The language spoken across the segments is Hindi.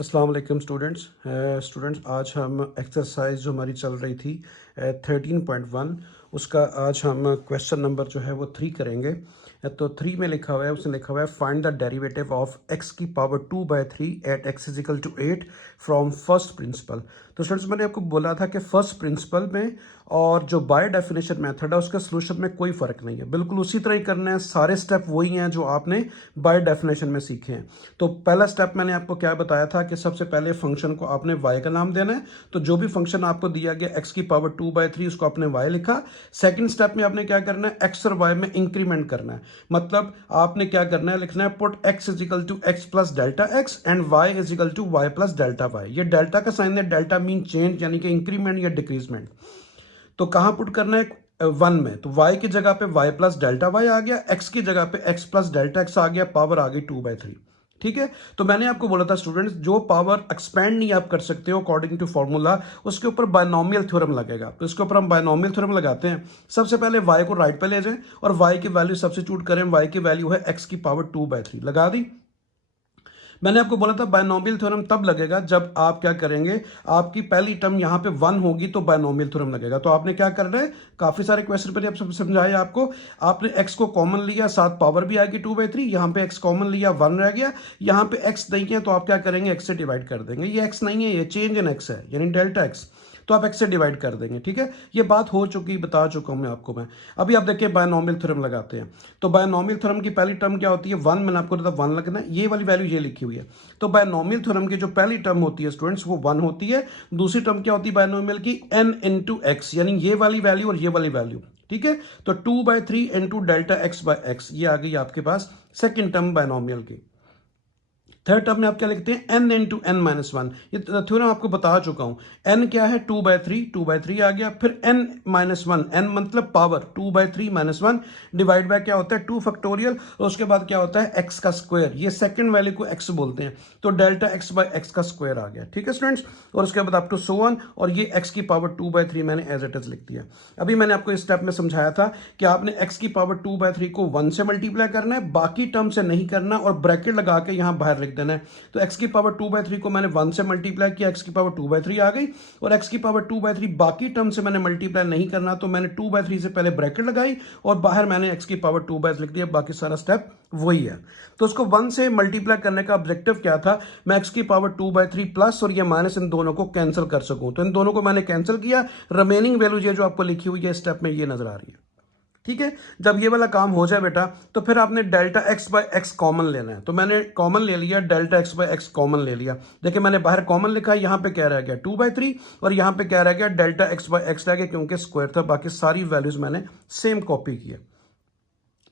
अस्सलाम वालेकुम स्टूडेंट्स आज हम एक्सरसाइज जो हमारी चल रही थी 13.1 उसका आज हम क्वेश्चन नंबर जो है वो 3 करेंगे। तो 3 में लिखा हुआ है, उसने लिखा हुआ है find the derivative of x की power 2/3 at x is equal to 8 from first principle. तो स्टूडेंट्स मैंने आपको बोला था कि फर्स्ट प्रिंसिपल में और जो बाय डेफिनेशन मेथड है उसका सोल्यूशन में कोई फ़र्क नहीं है, बिल्कुल उसी तरह ही करना है। सारे स्टेप वही हैं जो आपने बाय डेफिनेशन में सीखे हैं। तो पहला स्टेप मैंने आपको क्या बताया था कि सबसे पहले फंक्शन को आपने y का नाम देना है। तो जो भी फंक्शन आपको दिया गया x की पावर 2/3 उसको आपने y लिखा। सेकंड स्टेप में आपने क्या करना है, x और y में इंक्रीमेंट करना है। मतलब आपने क्या करना है, लिखना है put x is equal to x plus delta x and y is equal to y plus delta y. ये डेल्टा का साइन है, डेल्टा मीन चेंज यानी कि इंक्रीमेंट या डिक्रीजमेंट। तो कहां पुट करना है, वन में। तो y की जगह पे y प्लस डेल्टा वाई आ गया, x की जगह पे x प्लस डेल्टा एक्स आ गया, पावर आ गई 2/3। ठीक है। तो मैंने आपको बोला था स्टूडेंट्स, जो पावर एक्सपेंड नहीं आप कर सकते हो अकॉर्डिंग टू फॉर्मूला, उसके ऊपर बायनोमियल थ्योरम लगेगा। तो इसके ऊपर हम बायनोमियल थ्योरम लगाते हैं। सबसे पहले y को राइट पे ले जाएं और y की वैल्यू सब्स्टिट्यूट करें। y की वैल्यू है x की पावर 2/3, लगा दी। मैंने आपको बोला था बायनोमियल थ्योरम तब लगेगा जब आप क्या करेंगे, आपकी पहली टर्म यहां पे 1 होगी तो बायनोमियल थ्योरम लगेगा। तो आपने क्या करना है, काफी सारे क्वेश्चन पर सब समझाया आपको। आपने x को कॉमन लिया, साथ पावर भी आएगी 2/3। यहां पे x कॉमन लिया, 1 रह गया। यहां पे x नहीं है तो आप क्या करेंगे, x से डिवाइड कर देंगे। ये x नहीं है, ये चेंज इन x है यानी डेल्टा x, तो आप x से डिवाइड कर देंगे। ठीक है, ये बात हो चुकी, बता चुका हूं मैं आपको। मैं अभी आप देखिए बायनोमियल थ्योरम लगाते हैं। तो बायनोमियल थ्योरम की पहली टर्म क्या होती है, 1। मैंने आपको बताया 1 लगना है, ये वाली वैल्यू ये लिखी हुई है। तो बायनोमियल थ्योरम की जो पहली टर्म होती है स्टूडेंट्स वो 1 होती है। दूसरी टर्म क्या होती है बायनोमियल की, n इंटू एक्स, यानी ये वाली वैल्यू और ये वाली वैल्यू। ठीक है, तो 2/3 into delta x by x, ये आ गई आपके पास सेकेंड टर्म बायनोमियल की। थर्ड टर्म में आप क्या लिखते हैं, n into n minus one. ये थ्योरम आपको बता चुका हूं। n क्या है, 2/3, 2/3 आ गया। फिर n माइनस वन, n मतलब power, 2/3 minus one divide by क्या होता है 2 फैक्टोरियल, और उसके बाद क्या होता है x का स्क्वायर। ये सेकंड वैल्यू को x बोलते हैं। तो डेल्टा x बाय x का स्क्वायर आ गया। ठीक है स्टूडेंट्स, और उसके बाद अप टू सो ऑन, और ये x की पावर 2/3 मैंने एज इट इज लिख दिया। अभी मैंने आपको इस स्टेप में समझाया था कि आपने x की पावर 2/3 को 1 से मल्टीप्लाई करना है, बाकी टर्म से नहीं करना, और ब्रैकेट लगा के यहां बाहर लिख देना है। तो x की पावर 2/3 को मैंने 1 से मल्टीप्लाई किया, x की पावर 2/3 आ गई, और x की पावर 2/3 बाकी टर्म से मैंने मल्टीप्लाई नहीं करना, तो मैंने 2/3 से पहले ब्रैकेट लगाई और बाहर मैंने x की पावर 2/3 लिख दिया। बाकी सारा स्टेप वही है। तो उसको 1 से मल्टीप्लाई करने का ऑब्जेक्टिव क्या था, मैं x की पावर 2/3 प्लस और ये माइनस इन दोनों को कैंसिल कर सकूं। तो इन दोनों को मैंने कैंसिल किया, रिमेनिंग वैल्यू ये जो आपको लिखी हुई है स्टेप में ये नजर आ रही है। ठीक है, जब ये वाला काम हो जाए बेटा, तो फिर आपने delta x by x common लेना है। तो मैंने कॉमन ले लिया, delta x by x common ले लिया। देखिए मैंने बाहर कॉमन लिखा है, यहां पे क्या रह गया 2/3, और यहां पे क्या रह गया डेल्टा एक्स बाय एक्स रह गया, क्योंकि स्क्वायर था। बाकी सारी वैल्यूज मैंने सेम कॉपी की है।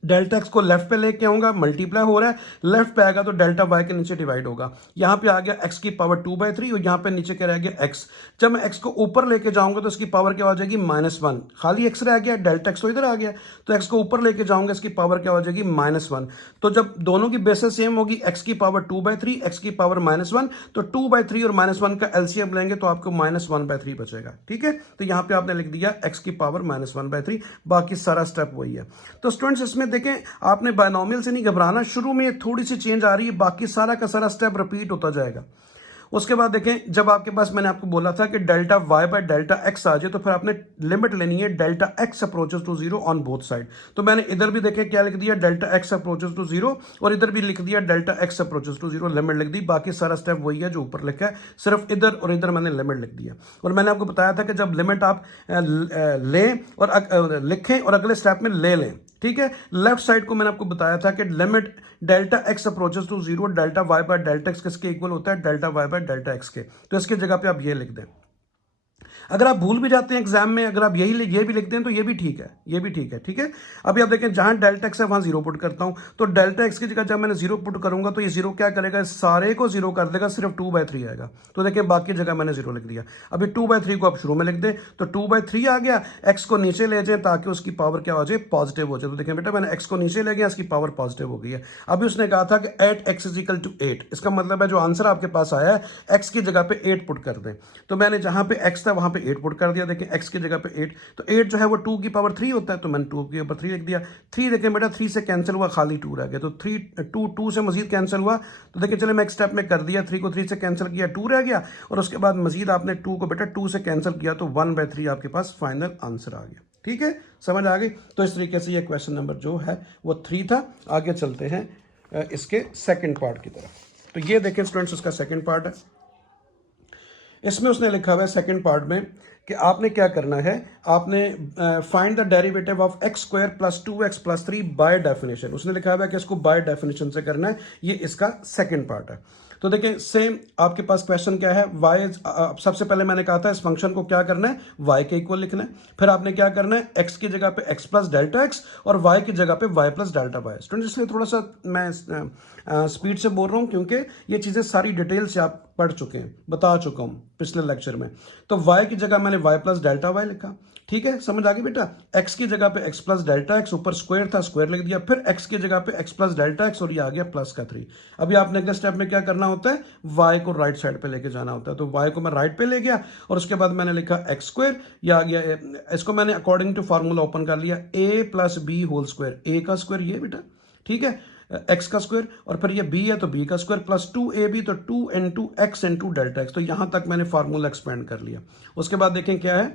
डेल्टा एक्स को लेफ्ट पे लेके आऊंगा, मल्टीप्लाई हो रहा है, लेफ्ट पे आएगा तो डेल्टा वाई के नीचे डिवाइड होगा। यहां पे आ गया एक्स की पावर 2/3, और यहां पे नीचे क्या रह गया एक्स। जब मैं एक्स को ऊपर लेके जाऊंगा तो इसकी पावर क्या हो जाएगी -1, खाली एक्स रह गया, डेल्टा एक्स तो इधर आ गया। तो एक्स को ऊपर लेके जाऊंगा, इसकी पावर क्या हो जाएगी -1। तो जब दोनों की बेसिस सेम होगी, एक्स की पावर 2/3, एक्स की पावर -1, तो 2/3 और -1 का एलसीएम लेंगे तो आपको -1/3 बचेगा। ठीक है, तो यहां पे आपने लिख दिया एक्स की पावर -1/3। बाकी सारा स्टेप वही है। तो स्टूडेंट्स इसमें देखें, आपने बायनोमियल से नहीं घबराना, शुरू में थोड़ी सी चेंज आ रही है, बाकी सारा का सारा स्टेप रिपीट होता जाएगा। उसके बाद देखें, जब आपके पास मैंने आपको बोला था कि delta Y by delta X आ जाए, तो फिर आपने लिमिट लेनी है delta x approaches to zero on both side. तो मैंने इधर भी देखे क्या लिख दिया, delta x approaches to zero, और इधर भी लिख दिया delta x approaches to zero, limit लिख दी। बाकी सारा स्टेप वही है जो ऊपर लिखा है, सिर्फ इधर और इधर मैंने लिमिट लिख दिया। और मैंने आपको बताया था कि जब लिमिट आप लें और लिखें और अगले स्टेप में ले लें। ठीक है, लेफ्ट साइड को मैंने आपको बताया था कि limit delta x approaches to zero, delta Y by delta x किसके इक्वल होता है, delta Y by delta x के। तो इसकी जगह पे आप ये लिख दें। अगर आप भूल भी जाते हैं एग्जाम में, अगर आप ये भी लिखते हैं तो ये भी ठीक है, ये भी ठीक है। ठीक है, अभी आप देखें जहां डेल्टा एक्स है वहां जीरो पुट करता हूं, तो डेल्टा एक्स की जगह जब मैंने जीरो पुट करूंगा तो ये जीरो क्या करेगा, सारे को जीरो कर देगा, सिर्फ 2/3 आएगा। तो देखिए बाकी जगह मैंने जीरो लिख दिया। अभी 2/3 को आप शुरू में लिख दें, तो 2/3 आ गया। एक्स को नीचे ले जाए ताकि उसकी पावर क्या हो जाए, पॉजिटिव हो जाए। तो देखें बेटा, मैंने एक्स को नीचे ले गया, इसकी पावर पॉजिटिव हो गई है। अभी उसने कहा था कि at x is equal to 8, इसका मतलब है जो आंसर आपके पास आया है एक्स की जगह पे 8 पुट कर दें। तो मैंने जहां पे एक्स था वहां पे 8 पुट कर दिया, देखें x की जगह पे 8, तो 8 जो है वो 2 की पावर 3 होता है, तो मैंने 2 की पावर 3 लिख दिया। 3 देखें बेटा 3 से कैंसिल हुआ, खाली 2 रह गया, तो 2 से मजीद कैंसिल हुआ, तो देखिए चले मैं एक स्टेप में कर दिया, 3 को 3 से कैंसिल किया, 2 रह गया, और उसके बाद मजीद आपने 2 को बेटा 2 से कैंसिल किया, तो 1/3 आपके पास फाइनल आंसर आ गया। ठीक है, समझ आ गई। तो इस तरीके से ये क्वेश्चन नंबर जो है वो 3 था। आगे चलते हैं इसके सेकंड पार्ट की तरफ। तो ये देखें स्टूडेंट्स, उसका सेकंड पार्ट है। इसमें उसने लिखा हुआ है सेकंड पार्ट में कि आपने क्या करना है, आपने find the derivative of x square plus 2x plus 3 by definition. उसने लिखा हुआ है कि इसको बाय डेफिनेशन से करना है, ये इसका सेकंड पार्ट है। तो देखिए सेम आपके पास क्वेश्चन क्या है, y सबसे पहले मैंने कहा था इस फंक्शन को क्या करना है, y के इक्वल लिखना है। फिर आपने क्या करना है, x की जगह पे x प्लस डेल्टा x और y की जगह पे y plus delta y। Student इसलिए थोड़ा सा मैं स्पीड से बोल रहा हूँ क्योंकि ये चीज़ें सारी डिटेल से आप पढ़ चुके हैं, बता चुका हूँ पिछले लेक्चर में। तो y की जगह मैंने y प्लस डेल्टा y लिखा। ठीक है, समझ आ गई बेटा। x की जगह पे x प्लस डेल्टा x, ऊपर स्क्वायर था स्क्वायर लिख दिया, फिर x की जगह पे x प्लस डेल्टा x और ये आ गया प्लस का 3। अभी आपने अगले स्टेप में क्या करना होता है, y को राइट साइड पे लेके जाना होता है। तो y को मैं राइट पे ले गया और उसके बाद मैंने लिखा x स्क्वायर, ये आ गया, इसको मैंने अकॉर्डिंग टू फार्मूला ओपन कर लिया, a plus b whole square, a का स्क्वायर ये बेटा, ठीक है, x का स्क्वायर, और फिर ये b है तो b का स्क्वायर प्लस 2ab, तो 2 into x into delta x. तो यहां तक मैंने फार्मूला एक्सपेंड कर लिया। उसके बाद देखें क्या है,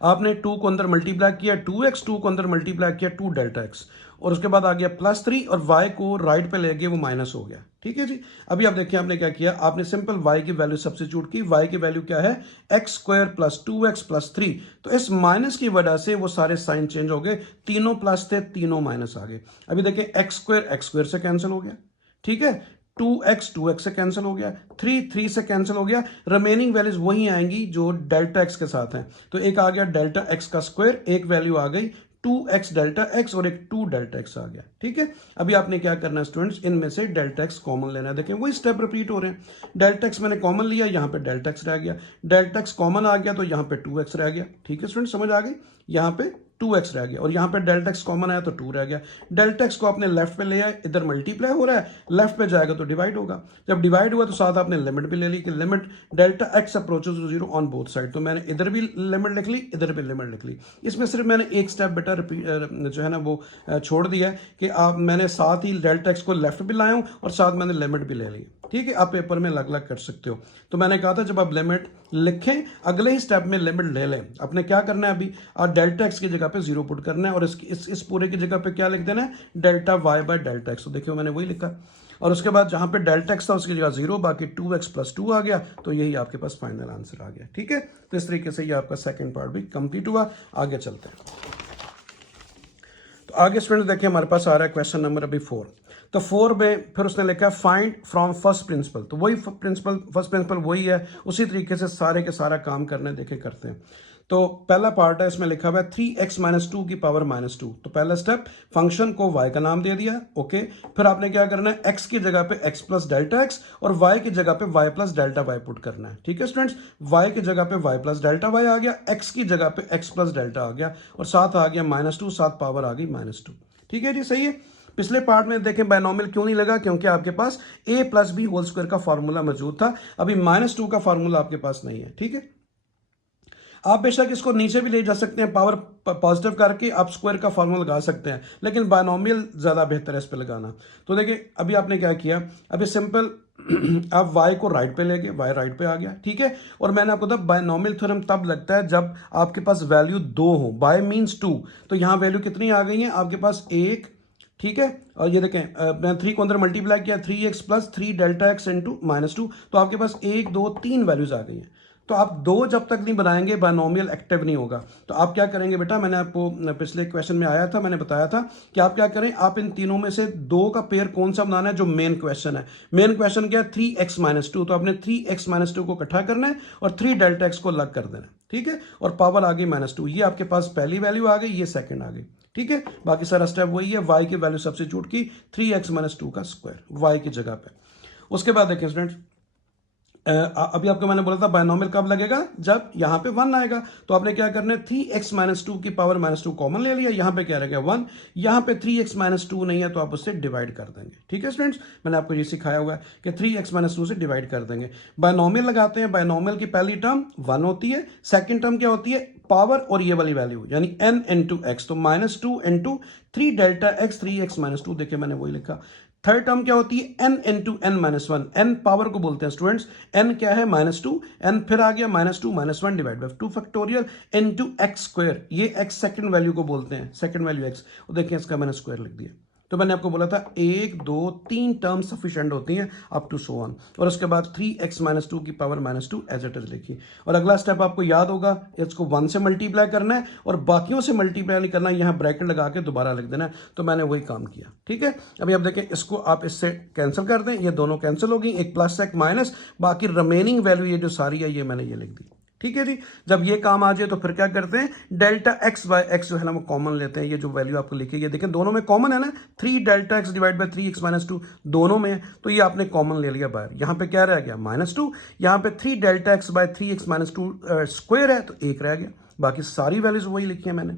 आपने 2 को अंदर मल्टीप्लाई किया 2x, 2 को अंदर मल्टीप्लाई किया 2 डेल्टा एक्स, और उसके बाद आ गया प्लस 3, और y को राइट पे ले गए वो माइनस हो गया। ठीक है जी। अभी आप देखिए आपने क्या किया, आपने सिंपल y की वैल्यू सब्स्टिट्यूट की। y की वैल्यू क्या है, x square plus 2x plus 3। तो इस माइनस की वजह से वो सारे साइन चेंज हो गए, तीनों प्लस थे तीनों माइनस आ गए। अभी देखिए एक्स स्क्वायर से कैंसिल हो गया, ठीक है, 2x से कैंसिल हो गया, 3 से कैंसिल हो गया, रिमेनिंग वैल्यूज वही आएंगी जो डेल्टा एक्स के साथ हैं। तो एक आ गया डेल्टा एक्स का स्क्वायर, एक वैल्यू आ गई 2x डेल्टा एक्स और एक 2 डेल्टा एक्स आ गया। ठीक है, अभी आपने क्या करना है स्टूडेंट्स, इनमें से डेल्टा एक्स कॉमन लेना है। देखें वही स्टेप रिपीट हो रहे हैं, डेल्टा एक्स मैंने कॉमन लिया, यहाँ पे डेल्टा एक्स रह गया, डेल्टा एक्स कॉमन आ गया तो यहाँ पे 2x रह गया। ठीक है स्टूडेंट्स, समझ आ गई, यहाँ पे 2x रह गया और यहाँ पे डेल्टा एक्स कॉमन आया तो 2 रह गया। डेल्टा एक्स को आपने लेफ्ट पे ले आए, इधर मल्टीप्लाई हो रहा है, लेफ्ट पे जाएगा तो डिवाइड होगा। जब डिवाइड हुआ तो साथ आपने लिमिट भी ले ली कि limit delta x approaches to 0 on both side. तो मैंने इधर भी लिमिट लिख ली, इधर भी लिमिट लिख ली। इसमें सिर्फ मैंने एक स्टेप बेटा जो है ना वो छोड़ दिया है कि आप मैंने साथ ही डेल्टा एक्स को लेफ्ट भी लाया हूँ और साथ मैंने लिमिट भी ले ली। ठीक है, आप पेपर में अलग अलग कर सकते हो। तो मैंने कहा था जब आप लिमिट लिखें अगले ही स्टेप में लिमिट ले लें। आपने क्या करना है, अभी और डेल्टा एक्स की जगह पे 0 पुट करना है और इस पूरे की जगह पे क्या लिख देना है, delta Y by delta x. तो देखियो मैंने वही लिखा, और उसके बाद जहां पे डेल्टा एक्स था उसकी जगह 0, बाकी 2x प्लस 2 आ गया, तो यही आपके पास फाइनल आंसर आ गया। ठीक है, तो इस तरीके से ये आपका सेकेंड पार्ट भी कंप्लीट हुआ। आगे चलते हैं। तो आगे स्टूडेंट्स देखिए हमारे पास आ रहा है क्वेश्चन नंबर अभी 4। तो 4 में फिर उसने लिखा है फाइंड फ्रॉम फर्स्ट प्रिंसिपल। तो वही प्रिंसिपल, फर्स्ट प्रिंसिपल वही है, उसी तरीके से सारे के सारा काम करना है, देखे करते हैं। तो पहला पार्ट है, इसमें लिखा हुआ है 3x माइनस 2 की पावर माइनस 2। तो पहला स्टेप, फंक्शन को y का नाम दे दिया, ओके। फिर आपने क्या करना है, x की जगह पे x प्लस डेल्टा x और y की जगह पे y plus delta y put करना है। ठीक है स्टूडेंट्स, y की जगह पे y प्लस डेल्टा y आ गया, x की जगह पे x प्लस डेल्टा आ गया और साथ आ गया माइनस 2, साथ पावर आ गई माइनस 2। ठीक है जी, सही है। पिछले पार्ट में देखें बायनोमियल क्यों नहीं लगा, क्योंकि आपके पास a plus b whole square का फॉर्मूला मौजूद था, अभी माइनस 2 का फॉर्मूला आपके पास नहीं है। ठीक है, आप बेशक इसको नीचे भी ले जा सकते हैं, पावर पॉजिटिव करके आप स्क्वायर का फॉर्मूला लगा सकते हैं, लेकिन बायनोमियल ज़्यादा बेहतर है इस पे लगाना। तो देखिए अभी आपने क्या किया, अभी सिंपल आप y को राइट पे ले गए, y राइट पे आ गया। ठीक है, और मैंने आपको बताया बायनोमियल थ्योरम तब लगता है जब आपके पास वैल्यू 2 हो, बाय मीन्स 2। तो यहाँ वैल्यू कितनी आ गई है आपके पास, 1। ठीक है, और ये देखें मैं 3 को अंदर मल्टीप्लाई किया, 3x plus 3 delta x into minus 2, तो आपके पास 1 2 3 वैल्यूज आ गई हैं। तो आप 2 जब तक नहीं बनाएंगे बायनोमियल एक्टिव नहीं होगा। तो आप क्या करेंगे बेटा, मैंने आपको पिछले क्वेश्चन में आया था, मैंने बताया था कि आप क्या करें, आप इन तीनों में से 2 का पेयर कौन सा बनाना है, जो मेन क्वेश्चन है। मेन क्वेश्चन क्या है, 3x माइनस 2। तो आपने 3x माइनस 2 को इकट्ठा करना है और 3 डेल्टा एक्स को अलग कर देना है। ठीक है, और पावर आ गई माइनस 2, ये आपके पास पहली वैल्यू आ गई, ये सेकेंड आ गई। ठीक है, बाकी सारा स्टेप वही है, y की वैल्यू सब्स्टिट्यूट की 3x माइनस 2 का स्क्वायर y की जगह पे। उसके बाद देखिए स्टूडेंट्स, अभी आपको मैंने बोला था बायनॉमियल कब लगेगा, जब यहाँ पे 1 आएगा। तो आपने क्या करना है, 3x माइनस टू की पावर माइनस टू कॉमन ले लिया, यहाँ पे क्या रहेगा 1, यहाँ पे 3x माइनस टू नहीं है तो आप उससे डिवाइड कर देंगे। ठीक है स्टूडेंट्स, मैंने आपको ये सिखाया हुआ है कि 3x माइनस टू से डिवाइड कर देंगे। बायनॉमियल लगाते हैं, बायनॉमियल की पहली टर्म 1 होती है, सेकेंड टर्म क्या होती है, पावर और ये वाली वैल्यू यानी n इंटू एक्स, तो minus two into 3 delta x, 3x minus to, देखिए मैंने वही लिखा। थर्ड टर्म क्या होती है, n into n minus one, n power को बोलते हैं स्टूडेंट्स, n क्या है माइनस टू, एन फिर आ गया minus two minus one divide by 2 factorial into x square, ये x सेकंड वैल्यू को बोलते हैं, सेकंड वैल्यू x, और देखिए इसका मैंने स्क्वायर लिख दिया। तो मैंने आपको बोला था 1 2 3 टर्म सफिशिएंट होती हैं अप टू सो ऑन, और उसके बाद 3x माइनस टू की power minus two as it is लिखी। और अगला स्टेप आपको याद होगा, इसको 1 से मल्टीप्लाई करना है और बाकियों से मल्टीप्लाई नहीं करना, यहाँ ब्रैकेट लगा के दोबारा लिख देना है। तो मैंने वही काम किया। ठीक है, अभी आप देखें, इसको आप इससे कैंसिल कर दें, ये दोनों कैंसिल हो गई, एक प्लस एक माइनस, बाकी रिमेनिंग वैल्यू ये जो सारी है ये मैंने ये लिख दी। ठीक है जी, जब ये काम आ जाए तो फिर क्या करते हैं, डेल्टा एक्स बाय एक्स जो है ना वो कॉमन लेते हैं। ये जो वैल्यू आपको लिखी है, देखें दोनों में कॉमन है ना, 3 delta x divide by 3x minus to दोनों में है, तो ये आपने कॉमन ले लिया बाहर। यहाँ पे क्या रह गया माइनस टू, यहाँ पे 3 delta x by 3x minus two square है तो 1 रह गया, बाकी सारी वैल्यूज वही लिखी है मैंने।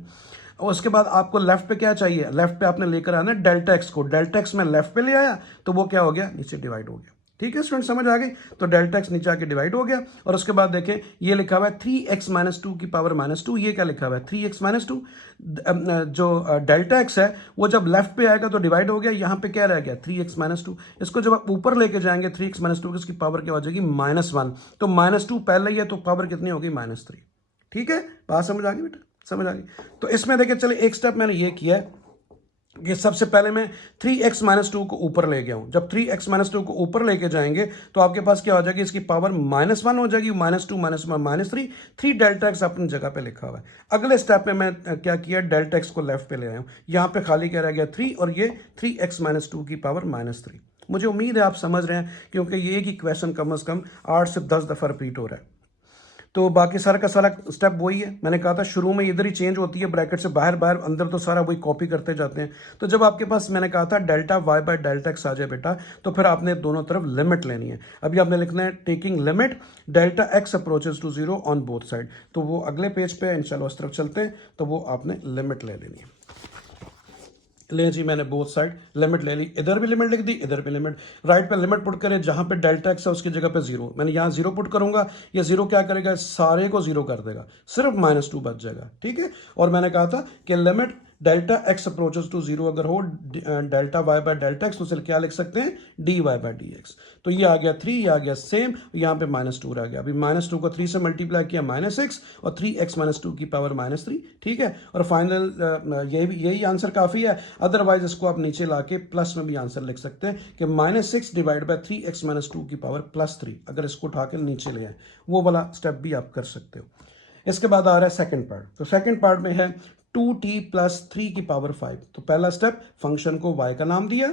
और उसके बाद आपको लेफ्ट पे क्या चाहिए, लेफ्ट पे आपने लेकर आना डेल्टा एक्स को, डेल्टा एक्स में लेफ्ट पे ले आया तो वो क्या हो गया, नीचे डिवाइड हो गया। ठीक है स्टूडेंट, समझ आ गई, तो डेल्टा एक्स नीचे आके डिवाइड हो गया। और उसके बाद देखें ये लिखा हुआ है 3x माइनस टू की पावर माइनस टू, ये क्या लिखा हुआ है 3x माइनस टू, जो डेल्टा एक्स है वो जब लेफ्ट पे आएगा तो डिवाइड हो गया, यहाँ पे क्या रह गया 3x माइनस टू। इसको जब आप ऊपर लेके जाएंगे 3x माइनस टू, इसकी पावर क्या हो जाएगी माइनस वन, तो माइनस टू पहले ही है तो पावर कितनी होगी माइनस थ्री। ठीक है, बात समझ आ गई बेटा, समझ आ गई। तो इसमें देखिए चले एक स्टेप मैंने ये किया है कि सबसे पहले मैं 3x माइनस टू को ऊपर ले गया हूं। जब 3x माइनस टू को ऊपर लेके जाएंगे तो आपके पास क्या हो जाएगी, इसकी पावर माइनस वन हो जाएगी, minus two minus one minus three, 3 delta x अपनी जगह पे लिखा हुआ है। अगले स्टेप में मैं क्या किया, डेल्टा एक्स को लेफ्ट पे ले आया हूं, यहां पे खाली क्या रह गया 3, और ये 3x माइनस टू की पावर माइनस थ्री। मुझे उम्मीद है आप समझ रहे हैं, क्योंकि ये एक ही क्वेश्चन कम से कम 8 से 10 दफा रिपीट हो रहा है। तो बाकी सारा का सारा स्टेप वही है, मैंने कहा था शुरू में इधर ही चेंज होती है, ब्रैकेट से बाहर बाहर, अंदर तो सारा वही कॉपी करते जाते हैं। तो जब आपके पास मैंने कहा था delta Y by delta X आ जाए बेटा, तो फिर आपने दोनों तरफ लिमिट लेनी है। अभी आपने लिखना है taking limit delta x approaches to zero on both side, तो वो अगले पेज पे इंशाल्लाह उस तरफ चलते हैं, तो वो आपने लिमिट ले लेनी है। ले जी, मैंने बोथ साइड लिमिट ले ली, इधर भी लिमिट लिख दी, इधर भी लिमिट। राइट पे लिमिट पुट करें, जहां पे डेल्टा एक्स है उसकी जगह पे जीरो, मैंने यहाँ जीरो पुट करूंगा, ये जीरो क्या करेगा, सारे को जीरो कर देगा, सिर्फ माइनस टू बच जाएगा। ठीक है, और मैंने कहा था कि limit delta x approaches to zero अगर हो delta Y by delta x, तो उसे क्या लिख सकते हैं, d y by d x. तो ये आ गया 3, ये आ गया सेम, यहाँ पे माइनस टू रह गया। अभी माइनस टू को 3 से मल्टीप्लाई किया माइनस एक्स, और 3x माइनस टू की पावर माइनस थ्री। ठीक है, और फाइनल यही आंसर काफ़ी है, अदरवाइज इसको आप नीचे ला के प्लस में भी आंसर लिख सकते हैं कि minus six divide by 3x minus two की पावर प्लस थ्री, अगर इसको उठा के नीचे ले आए, वो वाला स्टेप भी आप कर सकते हो। इसके बाद आ रहा है सेकंड पार्ट, तो सेकंड पार्ट में है 2t प्लस 3 की पावर 5। तो पहला स्टेप फंक्शन को y का नाम दिया,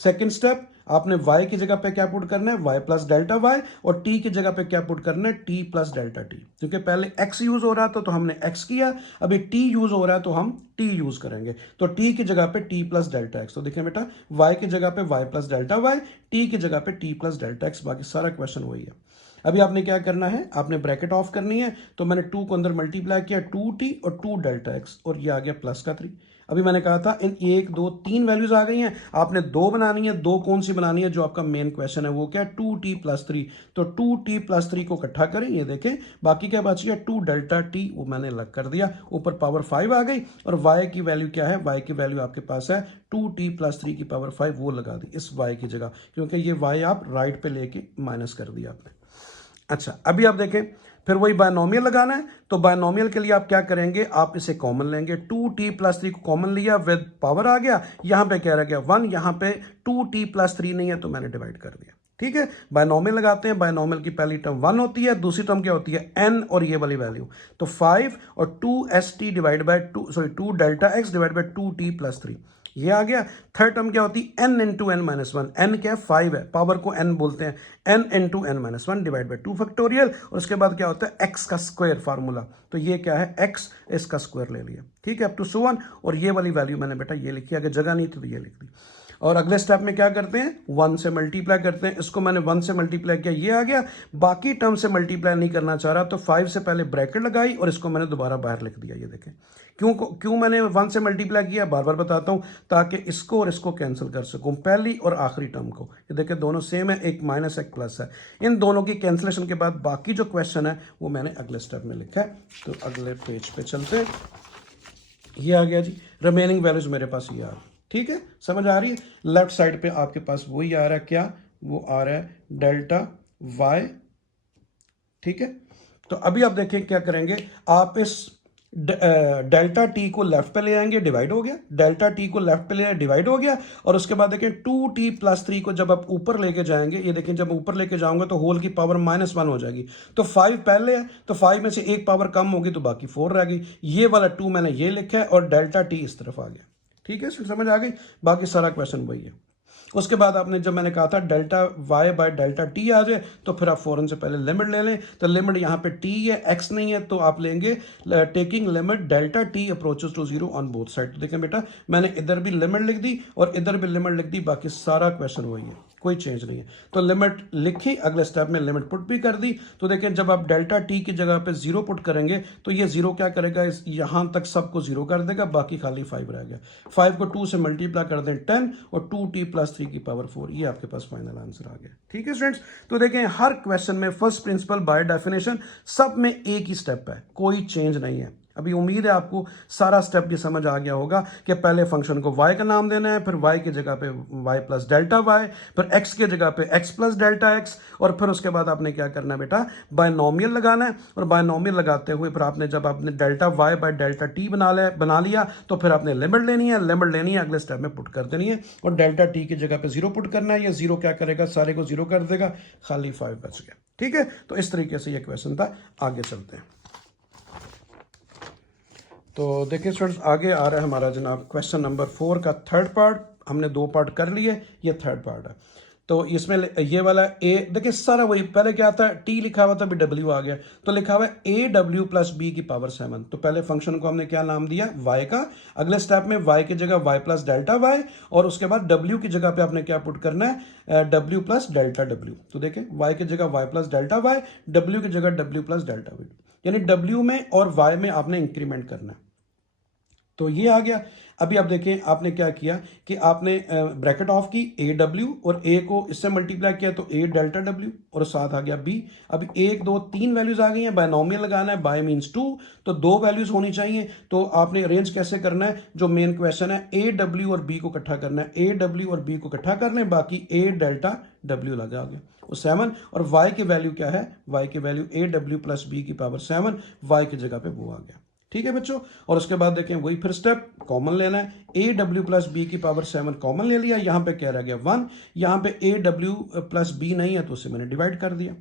सेकंड स्टेप आपने y की जगह पे क्या पुट करना है, y प्लस डेल्टा y, और t की जगह पे क्या पुट करना है, t प्लस डेल्टा t। क्योंकि पहले x यूज हो रहा था तो हमने x किया, अभी t यूज हो रहा है तो हम t यूज करेंगे, तो t की जगह पे t प्लस डेल्टा x। तो देखिए बेटा, y की जगह पे y plus delta y, t की जगह पे t प्लस डेल्टा x, बाकी सारा क्वेश्चन वही है। अभी आपने क्या करना है, आपने ब्रैकेट ऑफ करनी है, तो मैंने 2 को अंदर मल्टीप्लाई किया 2t और 2 डेल्टा एक्स, और ये आ गया प्लस का 3। अभी मैंने कहा था इन 1 2 3 वैल्यूज आ गई हैं, आपने 2 बनानी है, 2 कौन सी बनानी है, जो आपका मेन क्वेश्चन है वो क्या है 2t प्लस 3। तो 2t प्लस 3 को इकट्ठा करें, ये देखें बाकी क्या बच गया 2 डेल्टा t, वो मैंने अलग कर दिया, ऊपर पावर 5 आ गई, और y की वैल्यू क्या है, y की वैल्यू आपके पास है 2t प्लस 3 की पावर 5, वो लगा दी इस y की जगह, क्योंकि ये y आप राइट पे लेके माइनस कर दिया आपने। अच्छा, अभी आप देखें फिर वही बायनोमियल लगाना है, तो बायनोमियल के लिए आप क्या करेंगे, आप इसे कॉमन लेंगे, 2t प्लस 3 को कॉमन लिया, विद पावर आ गया, यहां पे क्या रह गया 1, यहां पे 2t प्लस 3 नहीं है तो मैंने डिवाइड कर दिया। ठीक है, बायनोमियल लगाते हैं, बायनोमियल की पहली टर्म 1 होती है, दूसरी टर्म क्या होती है n, और ये वाली वैल्यू, तो 5 और 2st divide by 2 delta x divide by 2t plus 3, ये आ गया। थर्ड टर्म क्या होती है n into n minus one, n क्या है 5 है, पावर को n बोलते हैं, n into n minus one divide by 2 factorial, और उसके बाद क्या होता है x का स्क्वायर फार्मूला, तो ये क्या है x, इसका स्क्वायर ले लिया। ठीक है, अप टू सो वन, और ये वाली वैल्यू मैंने बेटा ये लिखी, अगर जगह नहीं थी तो ये लिख दी। और अगले स्टेप में क्या करते हैं, 1 से मल्टीप्लाई करते हैं। इसको मैंने 1 से मल्टीप्लाई किया, ये आ गया। बाकी टर्म से मल्टीप्लाई नहीं करना चाह रहा तो 5 से पहले ब्रैकेट लगाई और इसको मैंने दोबारा बाहर लिख दिया। ये देखें क्यों मैंने 1 से मल्टीप्लाई किया, बार बार बताता हूं ताकि इसको और इसको कैंसिल कर सकूं, पहली और आखिरी टर्म को। ये देखें दोनों सेम है, एक माइनस एक प्लस है। इन दोनों की कैंसिलेशन के बाद बाकी जो क्वेश्चन है वो मैंने अगले स्टेप में लिखा है। तो अगले पेज पे चलते हैं। ये आ गया जी, रिमेनिंग वैल्यूज मेरे पास ये आ रहा है। ठीक है, समझ आ रही है। लेफ्ट साइड पे आपके पास वही आ रहा है, क्या वो आ रहा है, डेल्टा वाई। ठीक है, तो अभी आप देखें क्या करेंगे, आप इस डेल्टा टी को लेफ्ट पे ले आएंगे, डिवाइड हो गया। डेल्टा टी को लेफ्ट पे ले आए, डिवाइड हो गया। और उसके बाद देखें 2t+3 को जब आप ऊपर लेके जाएंगे, ये देखें जब ऊपर लेके जाऊंगा तो होल की पावर -1 हो जाएगी। तो 5 पहले है तो 5 में से एक पावर कम होगी तो बाकी 4 रह गई। ये वाला 2 मैंने ये लिखा है और डेल्टा टी इस तरफ आ गया। ठीक है, समझ आ गई। बाकी सारा क्वेश्चन वही है। उसके बाद आपने जब मैंने कहा था delta Y by delta T आ जाए तो फिर आप फौरन से पहले लिमिट ले लें। तो लिमिट यहाँ पे टी है, एक्स नहीं है, तो आप लेंगे taking limit delta t approaches to 0 on both side. तो देखें बेटा, मैंने इधर भी लिमिट लिख दी और इधर भी लिमिट लिख दी, बाकी सारा क्वेश्चन वही है, कोई चेंज नहीं है। तो लिमिट लिखी, अगले स्टेप में लिमिट पुट भी कर दी। तो देखें जब आप डेल्टा टी की जगह पे 0 पुट करेंगे तो ये 0 क्या करेगा, यहां तक सबको 0 कर देगा, बाकी खाली 5 रह गया। 5 को 2 से मल्टीप्लाई कर दें 10 और 2t+3 की पावर 4, ये आपके पास फाइनल आंसर आ गया। ठीक है स्टूडेंट्स, तो देखें हर क्वेश्चन में फर्स्ट प्रिंसिपल बाय डेफिनेशन सब में एक ही स्टेप है, कोई चेंज नहीं है। अभी उम्मीद है आपको सारा स्टेप भी समझ आ गया होगा कि पहले फंक्शन को y का नाम देना है, फिर y की जगह पे y प्लस डेल्टा y, फिर x की जगह पे x प्लस डेल्टा x, और फिर उसके बाद आपने क्या करना है बेटा, बायनोमियल लगाना है। और बायनोमियल लगाते हुए फिर आपने जब आपने delta y by delta t बना लिया तो फिर आपने लिमिट लेनी है, अगले स्टेप में पुट कर देनी है और डेल्टा t की जगह पे 0 पुट करना है। ये 0 क्या करेगा, सारे को 0 कर देगा, खाली 5 बच गया। ठीक है, तो इस तरीके से ये क्वेश्चन था। आगे चलते हैं। तो देखिए स्टूडेंट्स, आगे आ रहा है हमारा जनाब क्वेश्चन नंबर 4 का थर्ड पार्ट। हमने 2 पार्ट कर लिए, ये थर्ड पार्ट है। तो इसमें ये वाला ए, देखिए सारा वही, पहले क्या था, टी लिखा हुआ था, भी डब्ल्यू आ गया, तो लिखा हुआ है AW + B की पावर 7। तो पहले फंक्शन को हमने क्या नाम दिया, y का। अगले स्टेप में y की जगह y प्लस डेल्टा y, और उसके बाद w की जगह पे आपने क्या पुट करना है, w प्लस डेल्टा w। तो देखें y की जगह y plus delta y, w की जगह w प्लस डेल्टा w, यानी w में और y में आपने इंक्रीमेंट करना है। तो ये आ गया। अभी आप देखें आपने क्या किया कि आपने ब्रैकेट ऑफ की, AW और A को इससे मल्टीप्लाई किया तो A डेल्टा W और साथ आ गया B। अभी 1 2 3 वैल्यूज आ गई हैं, बायनोमियल लगाना है, बाय मींस 2, तो 2 वैल्यूज होनी चाहिए। तो आपने अरेंज कैसे करना है, जो मेन क्वेश्चन है AW और B को इकट्ठा करना है, AW और B को इकट्ठा कर लें, बाकी A डेल्टा W लगा गया वो 7, और Y की वैल्यू क्या है, Y की वैल्यू AW + B की पावर 7, Y की जगह पे वो आ गया। ठीक है बच्चों, और उसके बाद देखें वही फिर स्टेप कॉमन लेना है, AW + B की पावर 7 कॉमन ले लिया, यहाँ पे क्या रह गया 1, यहाँ पे AW + B नहीं है तो उसे मैंने डिवाइड कर दिया।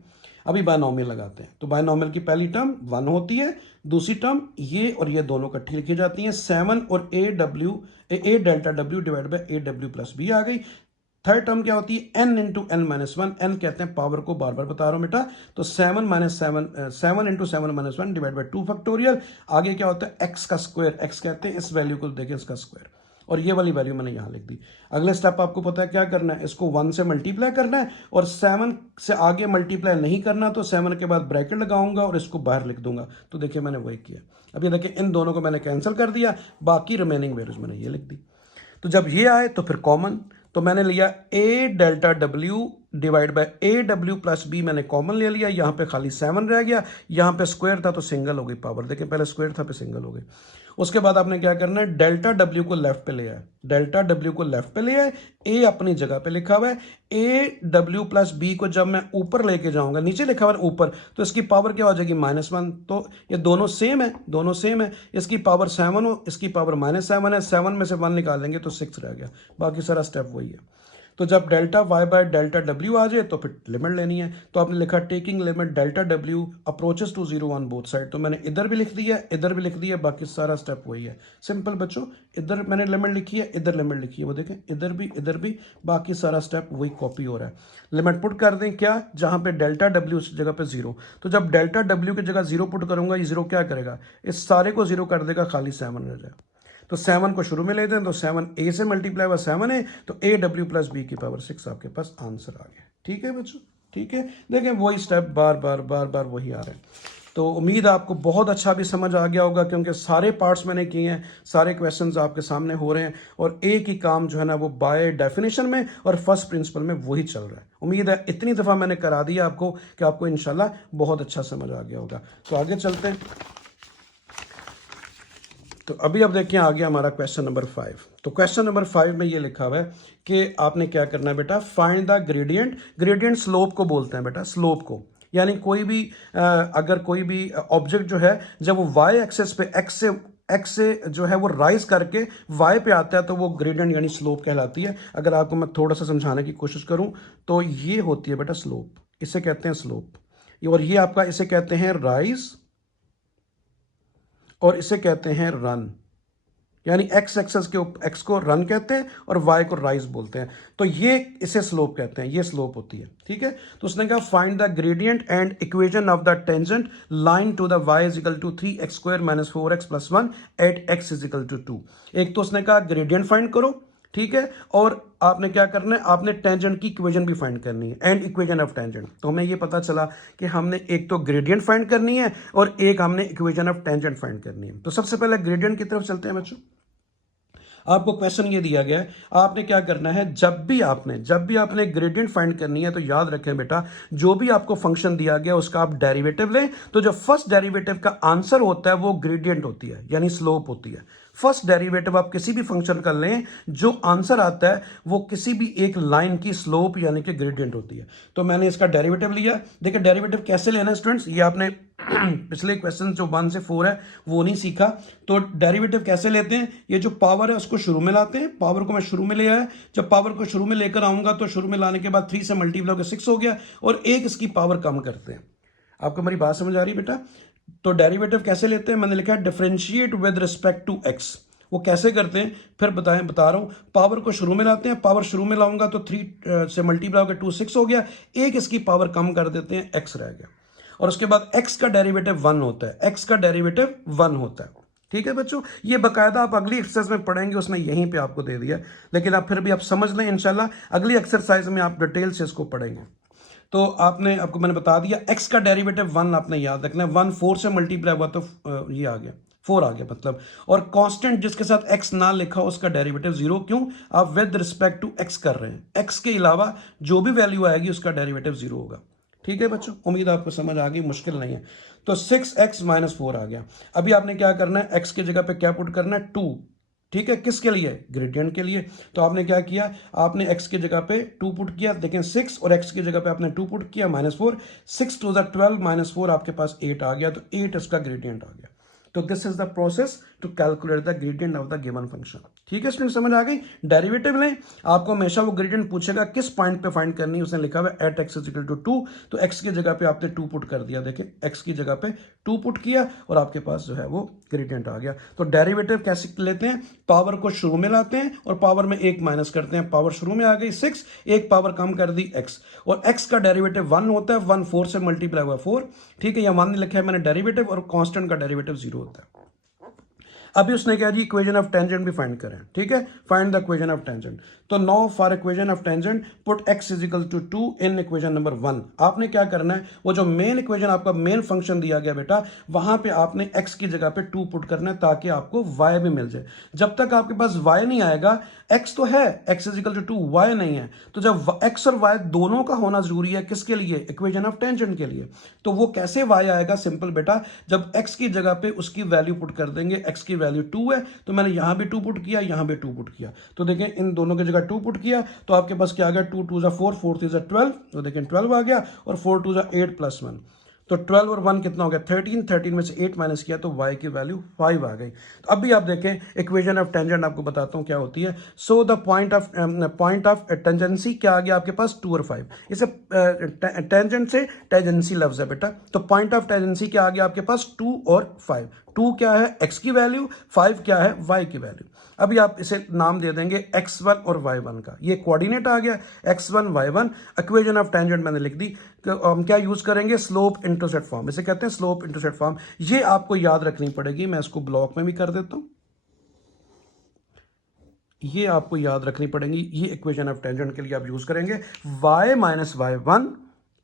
अभी बायनोमियल लगाते हैं। तो बायनोमियल की पहली टर्म 1 होती है, दूसरी टर्म ये और ये दोनों इकट्ठी लिखी जाती हैं, 7 और A delta W divide by AW + B आ गई। थर्ड टर्म क्या होती है, n into n minus 1, n कहते हैं पावर को, बार बार बता रहा हूं बेटा। तो 7 into 7 minus 1 divide by 2 factorial. आगे क्या होता है, x का स्क्वायर, x कहते हैं इस वैल्यू को, देखें इसका स्क्वायर, और ये वाली वैल्यू मैंने यहां लिख दी। अगले स्टेप आपको पता है क्या करना है, इसको 1 से मल्टीप्लाई करना है, और 7 से आगे मल्टीप्लाई नहीं करना, तो 7 के बाद ब्रैकेट लगाऊंगा और इसको बाहर लिख दूंगा। तो देखिए मैंने वही किया। अब ये देखिए इन दोनों को मैंने कैंसिल कर दिया, बाकी रिमेनिंग वैल्यूज मैंने ये लिख दी। तो जब ये आए तो फिर कॉमन, तो मैंने लिया A delta W divide by AW + B, मैंने कॉमन ले लिया, यहाँ पे खाली 7 रह गया, यहाँ पे स्क्वायर था तो सिंगल हो गई पावर, देखें पहले स्क्वायर था पे सिंगल हो गई। उसके बाद आपने क्या करना है, डेल्टा W को लेफ्ट पे ले आए, डेल्टा W को लेफ्ट पे ले आए, A अपनी जगह पे लिखा हुआ है, AW + B को जब मैं ऊपर लेके जाऊंगा, नीचे लिखा हुआ है ऊपर, तो इसकी पावर क्या हो जाएगी -1। तो ये दोनों सेम है, दोनों सेम है, इसकी पावर 7 हो, इसकी पावर -7 है, 7 में से 1 निकालेंगे तो 6 रह गया, बाकी सारा स्टेप वही है। तो जब delta y by delta W आ जाए तो फिर लिमिट लेनी है। तो आपने लिखा taking limit delta W approaches to 0 on both side. तो मैंने इधर भी लिख दिया, इधर भी लिख दिया, बाकी सारा स्टेप वही है। सिंपल बच्चों, इधर मैंने लिमिट लिखी है, इधर लिमिट लिखी है, वो देखें इधर भी, बाकी सारा स्टेप वही कॉपी हो रहा है। लिमिट पुट कर दें क्या, जहां पे डेल्टा W उस जगह पे 0, तो जब डेल्टा W की जगह 0 पुट करूंगा, ये 0 क्या करेगा, इस सारे को 0 कर देगा, खाली 7 रह जाएगा। तो 7 को शुरू में लेते हैं, तो 7a से मल्टीप्लाई हुआ 7a, तो AW प्लस B की पावर 6 आपके पास आंसर आ गया। ठीक है बच्चों, ठीक है। देखें वही स्टेप बार बार वही आ रहे हैं। तो उम्मीद है आपको बहुत अच्छा भी समझ आ गया होगा, क्योंकि सारे पार्ट्स मैंने किए हैं, सारे क्वेश्चंस आपके सामने हो रहे हैं, और एक ही काम जो है ना वो बाय डेफिनेशन में और फर्स्ट प्रिंसिपल में वही चल रहा है। उम्मीद है इतनी दफ़ा मैंने करा दिया आपको कि आपको इंशाल्लाह बहुत अच्छा समझ आ गया होगा। तो आगे चलते हैं। तो अभी अब देखिए आ गया हमारा क्वेश्चन नंबर 5। तो क्वेश्चन नंबर 5 में ये लिखा हुआ है कि आपने क्या करना है बेटा, find the gradient. Gradient slope को बोलते हैं बेटा, स्लोप को। यानी कोई भी अगर कोई भी ऑब्जेक्ट जो है जब वो वाई एक्सेस पे एक्स से जो है वो राइज करके वाई पे आता है तो वो ग्रेडियंट यानी स्लोप कहलाती है। अगर आपको मैं थोड़ा सा समझाने की कोशिश करूं तो ये होती है बेटा स्लोप, इसे कहते हैं स्लोप। और ये आपका इसे कहते हैं राइज और इसे कहते हैं रन। यानी एक्स एक्सेस के एक्स को रन कहते हैं और वाई को राइज बोलते हैं। तो ये इसे स्लोप कहते हैं, ये स्लोप होती है। ठीक है, तो उसने कहा find the gradient and equation of the tangent line to the y is equal to 3x² - 4x + 1 at x is equal to 2। एक तो उसने कहा ग्रेडियंट फाइंड करो, ठीक है, और आपने क्या करना है, आपने टेंजेंट की इक्वेशन भी फाइंड करनी है, एंड इक्वेशन ऑफ टेंजेंट। तो हमें ये पता चला कि हमने एक तो ग्रेडियंट फाइंड करनी है और एक हमने इक्वेशन ऑफ टेंजेंट फाइंड करनी है। तो सबसे पहले ग्रेडियंट की तरफ चलते हैं बच्चों। आपको क्वेश्चन ये दिया गया है, आपने क्या करना है, जब भी आपने ग्रेडियंट फाइंड करनी है तो याद रखें बेटा, जो भी आपको फंक्शन दिया गया उसका आप डेरिवेटिव लें। तो जो फर्स्ट डेरिवेटिव का आंसर होता है वो ग्रेडियंट होती है, यानी स्लोप होती है। फर्स्ट डेरिवेटिव आप किसी भी फंक्शन का लें, जो आंसर आता है वो किसी भी एक लाइन की स्लोप यानी कि ग्रेडियंट होती है। तो मैंने इसका डेरिवेटिव लिया। देखिए डेरिवेटिव कैसे लेना है स्टूडेंट्स, ये आपने पिछले क्वेश्चन जो 1 से 4 है वो नहीं सीखा। तो डेरिवेटिव कैसे लेते हैं, ये जो पावर है उसको शुरू में लाते हैं। पावर को मैं शुरू में ले आया, जब पावर को शुरू में लेकर आऊंगा तो शुरू में लाने के बाद 3 से मल्टीप्लाई होकर 6 हो गया, और एक इसकी पावर कम करते हैं। आपको हमारी बात समझ आ रही है बेटा। तो डेरिवेटिव कैसे लेते हैं, मैंने लिखा है differentiate with respect to x. वो कैसे करते हैं फिर बता रहा हूं। पावर को शुरू में लाते हैं, पावर शुरू में लाऊंगा तो 3 से मल्टीप्लाई होकर 2 6 हो गया, एक इसकी पावर कम कर देते हैं, एक्स रह गया। और उसके बाद x का डेरिवेटिव 1 होता है, x का डेरिवेटिव 1 होता है। ठीक है बच्चों, ये बकायदा आप अगली एक्सरसाइज में पढ़ेंगे, उसने यहीं पे आपको दे दिया, लेकिन आप फिर भी आप समझ लें, इंशाल्लाह अगली एक्सरसाइज में आप डिटेल से इसको पढ़ेंगे। तो आपको मैंने बता दिया, x का डेरिवेटिव 1 आपने याद रखना है। 1 4 से मल्टीप्लाई हुआ तो ये आ गया 4 आ गया मतलब। और कांस्टेंट जिसके साथ x ना लिखा उसका डेरिवेटिव 0। क्यों, आप विद रिस्पेक्ट टू x कर रहे हैं, x के अलावा जो भी वैल्यू आएगी उसका डेरिवेटिव 0 होगा। ठीक है बच्चों, उम्मीद आपको समझ आ गई, मुश्किल नहीं है। तो 6x - 4 आ गया। अभी आपने क्या करना है, x की जगह पे क्या पुट करना है, 2। ठीक है, किसके लिए, ग्रेडियंट के लिए। तो आपने क्या किया, आपने x की जगह पे 2 पुट किया। देखें 6 और x की जगह पे आपने 2 पुट किया, -4, 6 2 12 -4 आपके पास 8 आ गया। तो 8 इसका ग्रेडियंट आ गया। तो this is the process to calculate the gradient of the given function. ठीक है स्टूडेंट, समझ आ गई। डेरिवेटिव लें, आपको हमेशा वो ग्रेडियंट पूछेगा किस पॉइंट पे फाइंड करनी है, उसने लिखा हुआ at x is equal to 2। तो x की जगह पे आपने 2 पुट कर दिया। देखिए x की जगह पे 2 पुट किया और आपके पास जो है वो ग्रेडियंट आ गया। तो डेरिवेटिव कैसे लेते हैं, पावर को शुरू में लाते हैं और पावर में 1 माइनस करते हैं। पावर शुरू में आ गई 6, एक पावर कम कर दी x, और x का डेरिवेटिव 1 होता है। 1 4 से मल्टीप्लाई हुआ 4। ठीक है, यहाँ 1 लिखा है मैंने डेरिवेटिव, और कांस्टेंट का डेरिवेटिव 0 होता है। अभी उसने क्या जी, इक्वेशन ऑफ टेंजेंट भी फाइंड करें। ठीक है, find the equation of tangent. तो now for equation of tangent put x is equal to 2 in equation number 1। आपने क्या करना है, वो जो मेन इक्वेशन आपका मेन फंक्शन दिया गया बेटा, वहां पे आपने x की जगह पे 2 पुट करना है ताकि आपको y भी मिल जाए। जब तक आपके पास y नहीं आएगा, x तो है, x is equal to 2, y नहीं है। तो जब x और y दोनों का होना जरूरी है, किसके लिए, इक्वेशन ऑफ टेंजेंट के लिए। तो वो कैसे y आएगा, सिंपल बेटा, जब x की जगह पे उसकी वैल्यू पुट कर देंगे। x की वैल्यू 2 है, तो मैंने यहां भी 2 पुट किया, यहां भी 2 पुट किया। तो देखें इन दोनों की जगह 2 पुट किया तो आपके पास क्या आ गया, 2 2 4 4 3 12। तो देखें 12 आ गया, और 4 2 8 + 1। तो 12 और 1 कितना हो गया, 13। 13 में से 8 माइनस किया तो y की वैल्यू 5 आ गई। तो अभी आप देखें इक्वेशन ऑफ टेंजेंट आपको बताता हूं क्या होती है। So the point of tangency क्या आ गया आपके पास, 2 और 5। इसे टेंजेंट से टेंजेंसी लफ्ज है बेटा। तो पॉइंट ऑफ टेंजेंसी क्या आ गया आपके पास, 2 और 5। 2 क्या है, x की वैल्यू, 5 क्या है, y की वैल्यू। अभी आप इसे नाम दे देंगे x1 और y1 का, ये कोऑर्डिनेट आ गया x1 y1। Equation of tangent मैंने लिख दी। हम क्या यूज करेंगे, स्लोप इंटरसेप्ट फॉर्म, इसे कहते हैं स्लोप इंटरसेप्ट फॉर्म। ये आपको याद रखनी पड़ेगी, मैं इसको ब्लॉक में भी कर देता हूं। ये आपको याद रखनी पड़ेगी, ये इक्वेशन ऑफ टेंजेंट के लिए आप यूज करेंगे। y minus y one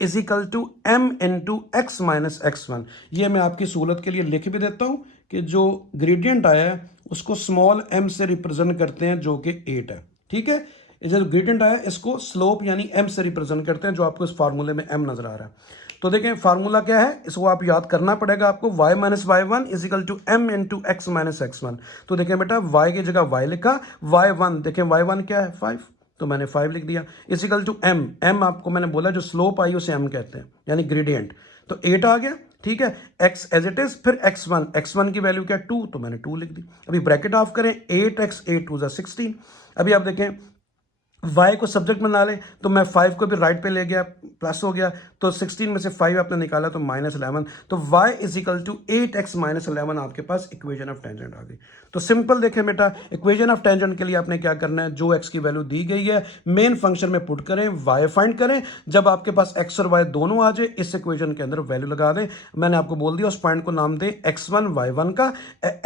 is equal to m into x minus x one. ये मैं आपकी सहूलत के लिए लिख भी देता हूं कि जो ग्रेडियंट आया है उसको स्मॉल m से रिप्रेजेंट करते हैं जो कि 8 है, ठीक है। ये जो ग्रेडियंट आया इसको स्लोप यानी m से रिप्रेजेंट करते हैं, जो आपको इस फार्मूले में m नजर आ रहा है। तो देखें फार्मूला क्या है, इसको आप याद करना पड़ेगा आपको, y minus y one is equal to m into x minus x one. तो देखें बेटा y की जगह y लिखा, y1 देखें y1 क्या है 5, तो मैंने 5 लिख दिया, इज इक्वल टू m आपको मैंने बोला जो स्लोप आई उसे m कहते हैं यानी ग्रेडियंट, तो 8 आ गया, ठीक है। x एज इट इज, फिर x1 की वैल्यू क्या 2, तो मैंने 2 लिख दी। अभी ब्रैकेट ऑफ करें, 8x 8 2 16। अभी आप देखें y को सब्जेक्ट में ना लें तो मैं 5 को भी राइट पे ले गया, प्लस हो गया, तो 16 में से 5 आपने निकाला तो माइनस 11, तो y is equal to 8x minus 11 आपके पास इक्वेशन ऑफ टेंजेंट आ गई। तो सिंपल देखें बेटा, इक्वेशन ऑफ टेंजेंट के लिए आपने क्या करना है, जो x की वैल्यू दी गई है मेन फंक्शन में पुट करें, y फाइंड करें, जब आपके पास x और y दोनों आ जाए इस इक्वेशन के अंदर वैल्यू लगा दें। मैंने आपको बोल दिया उस पॉइंट को नाम दें x1 y1 का,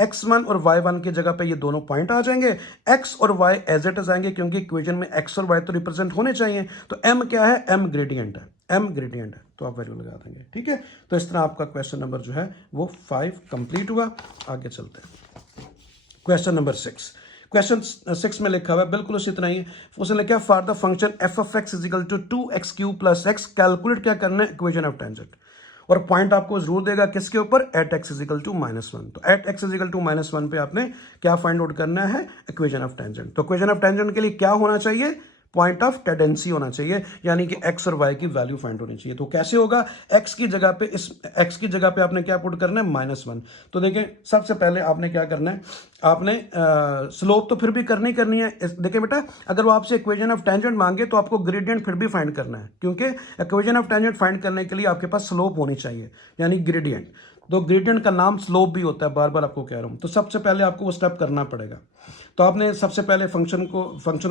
x1 और y1 की जगह पे ये दोनों पॉइंट आ जाएंगे, x और y एज इट इज आएंगे क्योंकि इक्वेशन में x और y तो रिप्रेजेंट होने चाहिए। तो m क्या है, m ग्रेडियंट है, m ग्रेडियंट है, तो आप वैल्यू लगा देंगे, ठीक है। तो इस तरह आपका क्वेश्चन नंबर जो है वो 5 कंप्लीट हुआ। आगे चलते हैं क्वेश्चन नंबर 6। क्वेश्चन 6 में लिखा हुआ है बिल्कुल उसी तरह ही, उसने लिखा है for the function f of x is equal to 2x cube plus x, calculate क्या करना है, इक्वेशन ऑफ टेंजेंट। और पॉइंट आपको जरूर देगा किसके ऊपर, at x is equal to minus one. तो at x is equal to minus one पे आपने क्या फाइंड आउट करना है, इक्वेशन ऑफ टेंजेंट। तो इक्वेशन ऑफ टेंजेंट के लिए क्या होना चाहिए, पॉइंट ऑफ टेंडेंसी होना चाहिए, यानी कि x और y की वैल्यू फाइंड होनी चाहिए। तो कैसे होगा, x की जगह पे, इस x की जगह पे आपने क्या पुट करना है, -1। तो देखें सबसे पहले आपने क्या करना है, आपने स्लोप तो फिर भी करनी है। देखिए बेटा, अगर वो आपसे इक्वेशन ऑफ टेंजेंट मांगे तो आपको ग्रेडियंट फिर भी फाइंड करना है, क्योंकि इक्वेशन ऑफ टेंजेंट फाइंड करने के लिए आपके पास स्लोप होनी चाहिए यानी ग्रेडियंट। तो ग्रेडियंट का नाम स्लोप भी होता है, बार बार आपको कह रहा हूं। तो सबसे पहले आपको वो स्टेप करना पड़ेगा। तो आपने सबसे पहले फंक्शन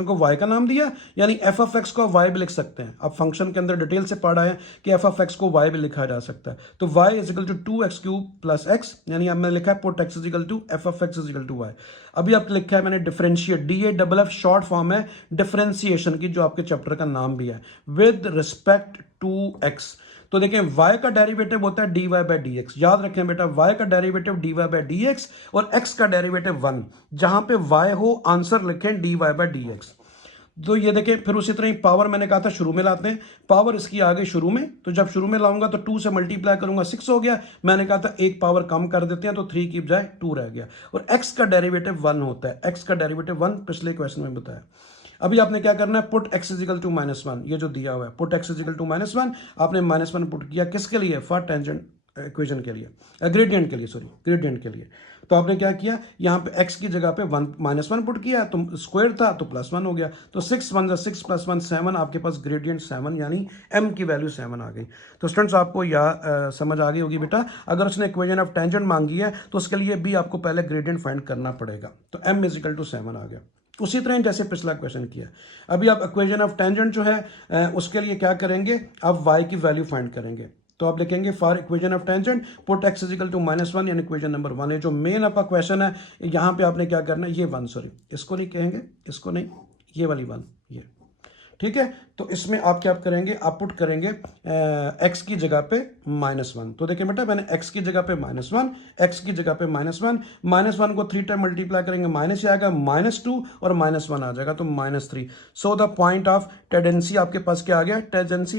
को y का नाम दिया, यानी f ऑफ x को आप y भी लिख सकते हैं। अब फंक्शन के अंदर डिटेल से पढ़ा है कि f ऑफ x को y भी लिखा जा सकता है। तो y is equal to 2x cube plus x, यानी अब मैंने लिखा है put x is equal to f of x is equal to y। अभी आप लिखा है मैंने डिफरेंशिएट, DAFF शॉर्ट फॉर्म है डिफरेंशिएशन की, जो आपके चैप्टर का नाम भी है, विद रिस्पेक्ट टू x। तो देखें y का डेरिवेटिव होता है dy बाई डी एक्स। याद रखें बेटा, y का derivative dy by D x और x का डेरिवेटिव 1। जहां पे y हो आंसर लिखें dy बाई डी एक्स। तो ये देखें, फिर उसी तरह ही पावर मैंने कहा था शुरू में लाते हैं, पावर इसकी आ गई शुरू में, तो जब शुरू में लाऊंगा तो 2 से मल्टीप्लाई करूंगा 6 हो गया। मैंने कहा था एक पावर कम कर देते हैं तो 3 की बजाय 2 रह गया। और x का डेरिवेटिव 1 होता है, x का डेरिवेटिव 1 पिछले क्वेश्चन में बताया। अभी आपने क्या करना है, पुट x इजिकल टू -1, ये जो दिया हुआ है पुट x इजिकल टू -1, आपने -1 पुट किया किसके लिए, फॉर टेंजेंट इक्वेशन के लिए, ग्रेडियंट के लिए, सॉरी ग्रेडियंट के लिए। तो आपने क्या किया, यहाँ पे x की जगह पे -1 पुट किया, तो स्क्वायर था तो +1 हो गया। तो 6 1 6 + 1 7, आपके पास ग्रेडियंट 7 यानी m की वैल्यू 7 आ गई। तो स्टूडेंट्स आपको समझ आ गई होगी बेटा, अगर उसने इक्वेशन ऑफ टेंजेंट मांगी है तो उसके लिए भी आपको पहले ग्रेडियंट फाइंड करना पड़ेगा। तो m इजिकल टू 7 आ गया। उसी तरह जैसे पिछला क्वेश्चन किया। अभी आप इक्वेशन ऑफ टेंजेंट जो है उसके लिए क्या करेंगे, आप y की वैल्यू फाइंड करेंगे। तो आप लिखेंगे for equation of tangent put x is equal to -1, यानी इक्वेशन नंबर 1 है। जो मेन आपका क्वेश्चन है यहाँ पे आपने क्या करना है, ये 1, सॉरी इसको नहीं कहेंगे, इसको नहीं, ये वाली 1, ये ठीक है। तो इसमें आप क्या करेंगे, आप पुट करेंगे x की जगह पे -1। तो देखिए बेटा, मैंने x की जगह पे -1, x की जगह पे -1 को 3 टाइम मल्टीप्लाई करेंगे माइनस आएगा, -2 और -1 आ जाएगा तो -3। So the point of tendency आपके पास क्या आ गया, टेंडेंसी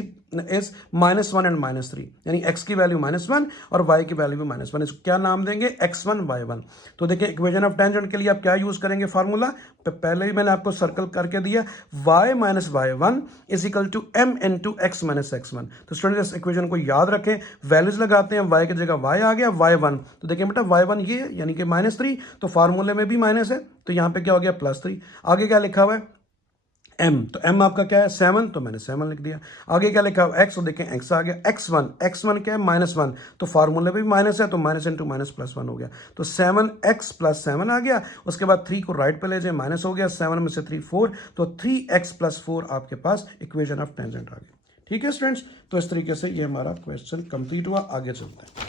इज -1 एंड -3, यानी x की वैल्यू -1 और y की वैल्यू भी -1। इसको क्या नाम देंगे, x1 y1। तो देखिए इक्वेशन ऑफ टेंजेंट के लिए आप क्या यूज करेंगे फार्मूला, पहले ही मैंने आपको सर्कल करके दिया, y minus y1 is equal to m into x minus x1। तो स्टूडेंट इस इक्वेशन को याद रखें, वैल्यूज लगाते हैं, y की जगह y आ गया, y1। तो देखिए बेटा y1 ये यानी कि -3, तो फार्मूले में भी माइनस है, तो यहाँ पे क्या हो गया +3। आगे क्या लिखा हुआ है m, तो m आपका क्या है 7, तो मैंने 7 लिख दिया। आगे क्या लिखा हुआ x, तो देखें x आ गया, x1 क्या है -1, तो फार्मूले में भी माइनस है, तो माइनस इंटू माइनस +1 हो गया। तो 7x + 7 आ गया। उसके बाद 3 को राइट पे ले जाए, माइनस हो गया, 7 में से 3 4, तो 3x + 4 आपके पास इक्वेशन ऑफ टेंजेंट आ गई। ठीक है स्टूडेंट्स, तो इस तरीके से ये हमारा क्वेश्चन कंप्लीट हुआ। आगे चलते हैं।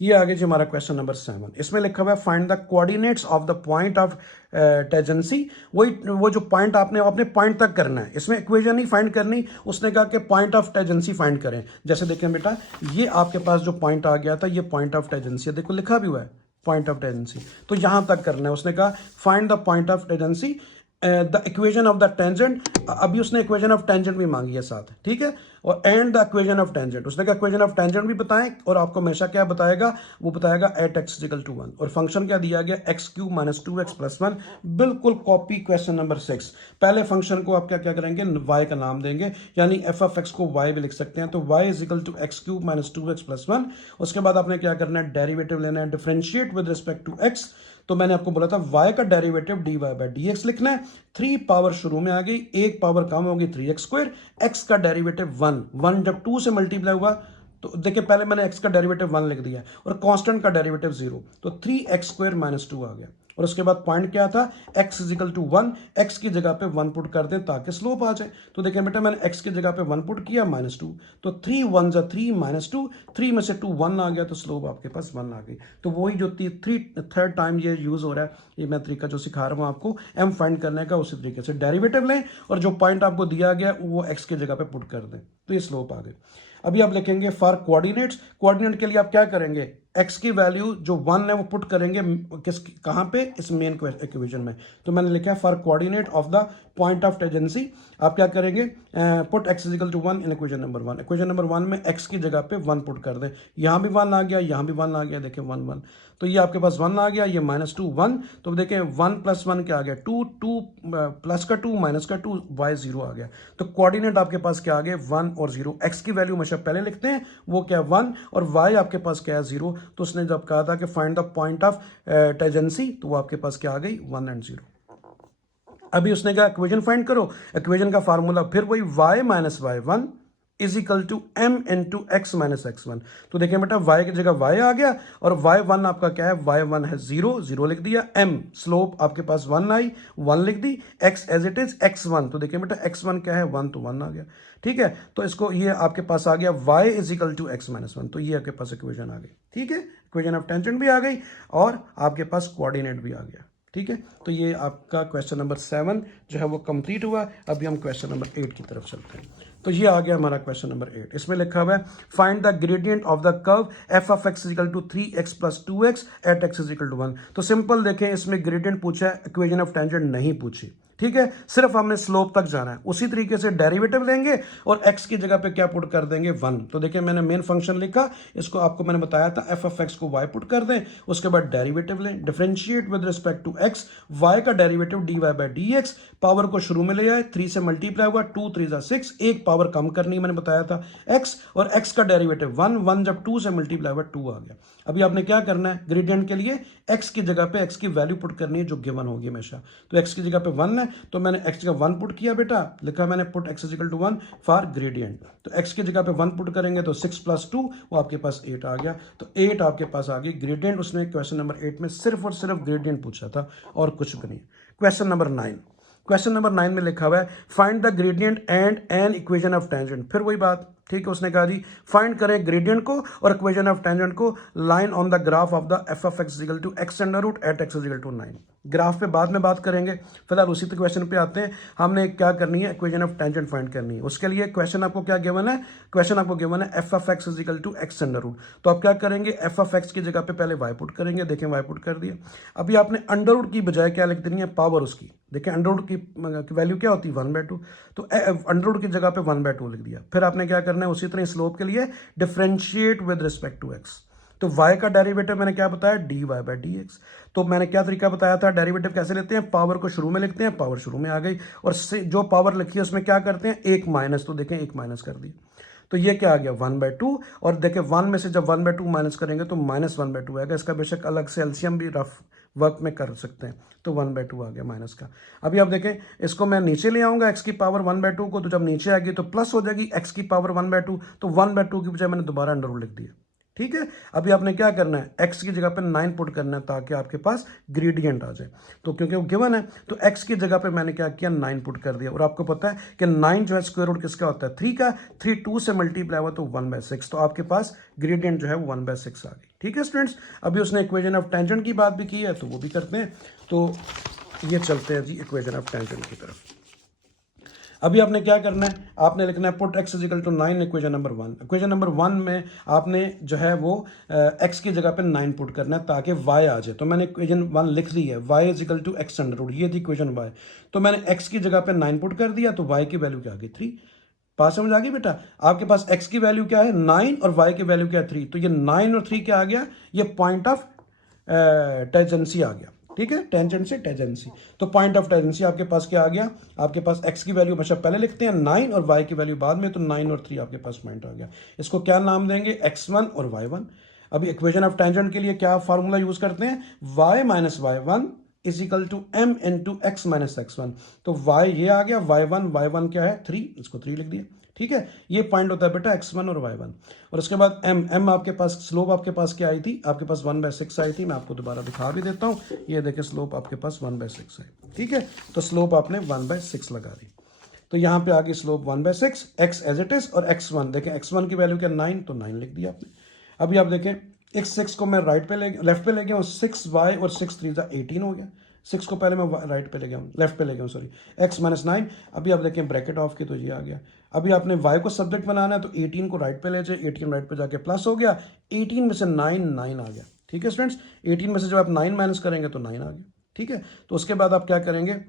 ये आगे जी हमारा क्वेश्चन नंबर 7, इसमें लिखा हुआ है find the coordinates of the point of tangency. वो जो पॉइंट आपने अपने पॉइंट तक करना है, इसमें इक्वेशन नहीं फाइंड करनी, उसने कहा कि पॉइंट ऑफ टेंजेंसी फाइंड करें। जैसे देखें बेटा, ये आपके पास जो पॉइंट आ गया था, ये पॉइंट ऑफ टेंजेंसी है, देखो लिखा भी हुआ है पॉइंट ऑफ टेंजेंसी, तो यहां तक करना है। उसने कहा find the point of tangency, the equation of the tangent, अभी उसने इक्वेशन ऑफ टेंजेंट भी मांगी है साथ, ठीक है, और and the equation of tangent, उसने कहा इक्वेशन ऑफ टेंजेंट भी बताएं, और आपको हमेशा क्या बताएगा, वो बताएगा एट एक्स इक्वल टू 1, और फंक्शन क्या दिया गया, x cube minus 2x plus 1, बिल्कुल कॉपी क्वेश्चन नंबर 6। पहले फंक्शन को आप क्या क्या करेंगे, y का नाम देंगे, यानी एफ ऑफ एक्स को y भी लिख सकते हैं, तो y is equal to x cube minus 2x plus 1। उसके बाद आपने क्या करना है, डेरिवेटिव लेना है, differentiate with respect to x। तो मैंने आपको बोला था y का डेरिवेटिव dy बाई dx लिखना है, 3 पावर शुरू में आ गई, एक पावर कम होगी 3x स्क्वायर, x का डेरिवेटिव 1 जब 2 से मल्टीप्लाई हुआ, तो देखिए पहले मैंने x का डेरिवेटिव 1 लिख दिया और कांस्टेंट का डेरिवेटिव 0, तो 3x स्क्वायर माइनस 2 आ गया। और उसके बाद पॉइंट क्या था, x is equal to 1, x की जगह पे 1 पुट कर दें ताकि स्लोप आ जाए। तो देखिए बेटा मैंने x की जगह पे 1 पुट किया, माइनस 2, तो 3 1 जा 3 माइनस 2, 3 में से 2 1 आ गया, तो स्लोप आपके पास 1 आ गई। तो वही जो थर्ड टाइम ये यूज हो रहा है, ये मैं तरीका जो सिखा रहा हूँ आपको m फाइंड करने का, उसी तरीके से डेरिवेटिव लें और जो पॉइंट आपको दिया गया वो x की जगह पे पुट कर दें, तो ये स्लोप आ गई। अभी आप लिखेंगे फॉर कोऑर्डिनेट्स, कोऑर्डिनेट के लिए आप क्या करेंगे, x की वैल्यू जो 1 है वो पुट करेंगे किस कहां पे, इस मेन इक्वेशन में। तो मैंने लिखा है for coordinate of the point of tangency, आप क्या करेंगे, put x is equal to 1 in equation number 1। Equation number 1 में x की जगह पे 1 पुट कर दें, यहां भी 1 आ गया, यहां भी 1 आ गया, देखिए 1 1, तो ये आपके पास 1 आ गया, ये माइनस 2 1, तो देखें 1 प्लस 1 क्या आ गया 2, 2 प्लस का 2 माइनस का 2, y 0 आ गया। तो कोऑर्डिनेट आपके पास क्या आ गए, 1 और 0। x की वैल्यू हमेशा पहले लिखते हैं, वो क्या 1, और y आपके पास क्या है 0। तो उसने जब कहा था कि find the point of tangency, तो वो आपके पास क्या आ गई, 1 एंड 0। अभी उसने कहा इक्वेशन फाइंड करो, इक्वेशन का फार्मूला फिर वही y minus y 1 is equal to m into x minus x1। तो देखिए बेटा y की जगह y आ गया, और y1 आपका क्या है, y1 है 0, 0 लिख दिया, m स्लोप आपके पास 1 आई, 1 लिख दी, x as it is x1, तो देखिए बेटा x1 क्या है 1, तो 1 आ गया, ठीक है। तो इसको ये आपके पास आ गया y is equal to x minus 1, तो ये आपके पास इक्वेशन आ गई, ठीक है, इक्वेशन ऑफ टेंजेंट भी आ गई और आपके पास कोऑर्डिनेट भी आ गया, ठीक है। तो ये आपका क्वेश्चन नंबर 7 जो है वो कंप्लीट हुआ। अभी हम क्वेश्चन नंबर 8 की तरफ चलते हैं। तो ये आ गया हमारा क्वेश्चन नंबर 8, इसमें लिखा हुआ है find the gradient of the curve f of x equal to 3x plus 2x at x equal to 1। तो सिंपल देखें, इसमें ग्रेडियंट पूछा है, इक्वेशन ऑफ टेंजेंट नहीं पूछी, ठीक है, सिर्फ हमने स्लोप तक जाना है। उसी तरीके से डेरिवेटिव लेंगे और x की जगह पे क्या पुट कर देंगे, 1। तो देखिए मैंने मेन फंक्शन लिखा, इसको आपको मैंने बताया था f ऑफ x को y पुट कर दें, उसके बाद डेरिवेटिव लें, differentiate with respect to x, y का derivative dy by dx, power को शुरू में ले आए, 3 से मल्टीप्लाई हुआ, 2 3 जा 6, एक पावर कम करनी मैंने बताया था x, और x का डेरिवेटिव 1, 1 जब 2 से मल्टीप्लाई हुआ 2 आ गया। अभी आपने क्या करना है, ग्रेडियंट के लिए x की जगह पे x की वैल्यू पुट करनी है जो गिवन होगी हमेशा। तो x की जगह पे 1 है, तो मैंने x का 1 पुट किया बेटा, लिखा मैंने put x equal to 1 for gradient. तो x की जगह पे 1 पुट करेंगे तो 6 प्लस 2 वो आपके पास 8 आ गया। तो 8 आपके पास आ गई ग्रेडियंट। उसने क्वेश्चन नंबर 8 में सिर्फ और सिर्फ ग्रेडियंट पूछा था और कुछ भी नहीं। क्वेश्चन नंबर 9, क्वेश्चन नंबर 9 में लिखा हुआ है find the gradient and an equation of tangent. फिर वही बात, ठीक है, उसने कहा जी फाइंड करें ग्रेडियंट को और इक्वेशन ऑफ टेंजेंट को line on the graph of the f of x equal to x under root at x equal to 9। Graph पे बाद में बात करेंगे, फिलहाल उसी क्वेश्चन पे आते हैं। हमने क्या करनी है, इक्वेशन ऑफ टेंजेंट फाइंड करनी है। उसके लिए क्वेश्चन आपको क्या गिवन है, क्वेश्चन आपको गिवन है f of x equal to x under root. तो आप क्या करेंगे, एफ ऑफ एक्स की जगह पे पहले वाई पुट करेंगे, देखें वाई पुट कर दिया। अभी आपने अंडर रूट की बजाय क्या लिख देनी है, पावर उसकी। देखें अंडर रूट की वैल्यू क्या होती है 1/2, तो अंडर रूट की जगह पे 1/2 लिख दिया। फिर आपने क्या करना है, उसी तरह स्लोप के लिए differentiate with respect to x. तो y का डेरिवेटिव मैंने क्या बताया, dy बाई dx। तो मैंने क्या तरीका बताया था, डेरिवेटिव कैसे लेते हैं, पावर को शुरू में लिखते हैं, पावर शुरू में आ गई, और जो पावर लिखी है उसमें क्या करते हैं, एक माइनस। तो देखें एक माइनस कर दी, तो ये क्या आ गया 1/2। और देखें 1 में से जब 1/2 माइनस करेंगे तो माइनस 1/2 आएगा। इसका बेशक अलग से एलसीएम भी रफ वर्क में कर सकते हैं। तो 1/2 आ गया माइनस का। अभी आप देखें इसको मैं नीचे ले आऊंगा x की पावर 1/2 को, तो जब नीचे आएगी तो प्लस हो जाएगी x की पावर 1/2। तो 1/2 की बजाय मैंने दोबारा अंडर रूट लिख दिया। ठीक है। अभी आपने क्या करना है, x की जगह पे 9 पुट करना है ताकि आपके पास ग्रेडियंट आ जाए। तो क्योंकि वो गिवन है तो x की जगह पे मैंने क्या किया, 9 पुट कर दिया। और आपको पता है कि 9 जो है स्क्वायर रूट किसका होता है, 3 का। 3 2 से मल्टीप्लाई हुआ तो 1/6, तो आपके पास ग्रेडियंट जो है वो 1/6 आ गई। ठीक है स्टूडेंट्स, अभी उसने इक्वेशन ऑफ टेंजेंट की बात भी की है तो वो भी करते हैं। तो ये चलते हैं जी इक्वेशन ऑफ टेंजेंट की तरफ। अभी आपने क्या करना है, आपने लिखना है put x is equal to 9 equation number 1। Equation number 1 में आपने जो है वो x की जगह पे 9 पुट करना है ताकि y आ जाए। तो मैंने इक्वेशन 1 लिख दी है, y is equal to x under root, ये थी इक्वेशन y। तो मैंने x की जगह पे 9 पुट कर दिया तो y की वैल्यू क्या आ गई, 3। पास समझ आ गई बेटा, आपके पास x की वैल्यू क्या है 9 और y की वैल्यू क्या है 3। तो ये 9 और 3 क्या आ गया, ये पॉइंट ऑफ टेंजेंसी आ गया। ठीक है, टेंजेंट से टेंजेंसी, तो पॉइंट ऑफ टेंजेंसी आपके पास क्या आ गया, आपके पास x की वैल्यू हमेशा पहले लिखते हैं 9 और y की वैल्यू बाद में, तो 9 और 3 आपके पास पॉइंट आ गया। इसको क्या नाम देंगे, x1 और y1। अभी इक्वेशन ऑफ टेंजेंट के लिए क्या फार्मूला यूज करते हैं, y minus y1 is equal to m into x minus x1। तो y ये आ गया, y1 क्या है 3, इसको 3 लिख दिया। ठीक है, ये पॉइंट होता है बेटा x1 और y1। और उसके बाद m आपके पास स्लोप आपके पास क्या आई थी, आपके पास 1/6 आई थी। मैं आपको दोबारा दिखा भी देता हूं, ये देखिए स्लोप आपके पास 1/6 है। ठीक है, तो स्लोप आपने 1/6 लगा दी। तो यहां पे आ गई slope 1/6, x as it is, और x1 देखें, x1 की वैल्यू क्या 9, तो 9 लिख दिया आपने। अभी आप देखें इस 6 को मैं लेफ्ट पे ले गया हूँ, 6y और 6 3 18 हो गया। 6 को पहले मैं राइट पे ले गया हूँ, लेफ्ट पे ले गया हूँ सॉरी, x माइनस 9। अभी आप देखें ब्रैकेट ऑफ की तो ये आ गया। अभी आपने y को सब्जेक्ट बनाना है तो 18 को राइट पे ले जाए, 18 राइट पे जाके प्लस हो गया, 18 में से 9 आ गया। ठीक है स्टूडेंट्स, 18 में से जब आप 9 माइनस करेंगे तो 9 आ गया। ठीक है, तो उसके बाद आप क्या करेंगे,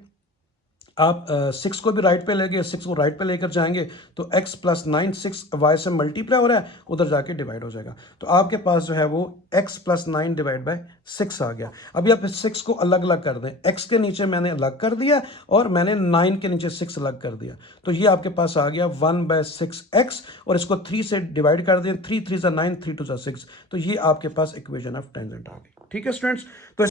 आप 6 को भी राइट पे ले गए, 6 को राइट पे लेकर जाएंगे तो x प्लस 9 6 y से मल्टीप्लाई हो रहा है, उधर जाके डिवाइड हो जाएगा। तो आपके पास जो है वो x प्लस 9 डिवाइड बाय 6 आ गया। अभी आप इस 6 को अलग अलग कर दें, x के नीचे मैंने अलग कर दिया और मैंने 9 के नीचे 6 अलग कर दिया। तो ये आपके पास आ गया 1/6x, और इसको 3 से डिवाइड कर दें, 3 3 9, 3 2 6। तो ये आपके पास इक्वेशन ऑफ टेंजेंट आ गई। ठीक है स्टूडेंट्स, तो